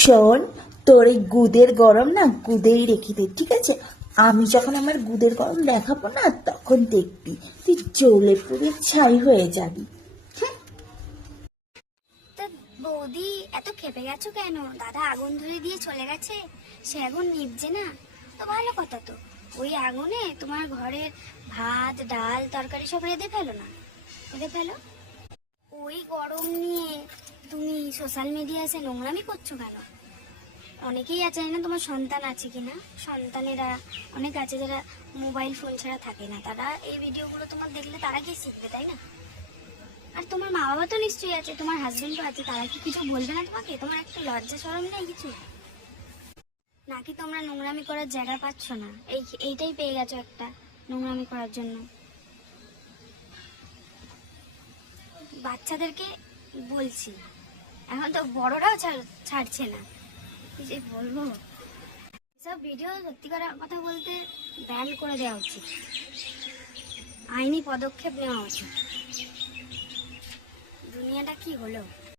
শোন, তোর এই গুদের গরম না গুদেই রেখে দে, ঠিক আছে? আমি যখন আমার গুদের গরম দেখাবো না, তখন দেখবি তুই জ্বলে পুড়ে ছাই হয়ে যাবি। তা বৌদি এত খেপে গেছো কেন? দাদা আগুন ধরে দিয়ে চলে গেছে, সে আগুন নিভছে না তো ভালো কথা তো। ওই আগুনে তোমার ঘরের ভাত ডাল তরকারি সব রেঁধে ফেলো না, রেঁধে ফেলো। ওই গরম নিয়ে তুমি সোশ্যাল মিডিয়ায় এসে নোংরামি করছো কেন? অনেকেই আছে, জানি না তোমার সন্তান আছে কিনা, সন্তানেরা অনেক আছে যারা মোবাইল ফোন ছাড়া থাকে না, তারা এই ভিডিওগুলো তোমার দেখলে তারা কি শিখবে, তাই না? আর তোমার মা বাবা তো নিশ্চয়ই আছে, তোমার হাজবেন্ডও আছে, তারা কি কিছু বলবে না তোমাকে? তোমার একটা লজ্জা শরম নেই কিছু? নাকি তোমরা নোংরামি করার জায়গা পাচ্ছ না? এইটাই পেয়ে গেছো একটা নোংরামি করার জন্য। বাচ্চাদেরকে বলছি, এখন তো বড়রাও ছাড়ছে না, কি যে বলবো। এসব ভিডিও সত্যি কথা বলতে ব্যান করে দেওয়া উচিত, আইনি পদক্ষেপ নেওয়া উচিত। দুনিয়াটা কি হলো?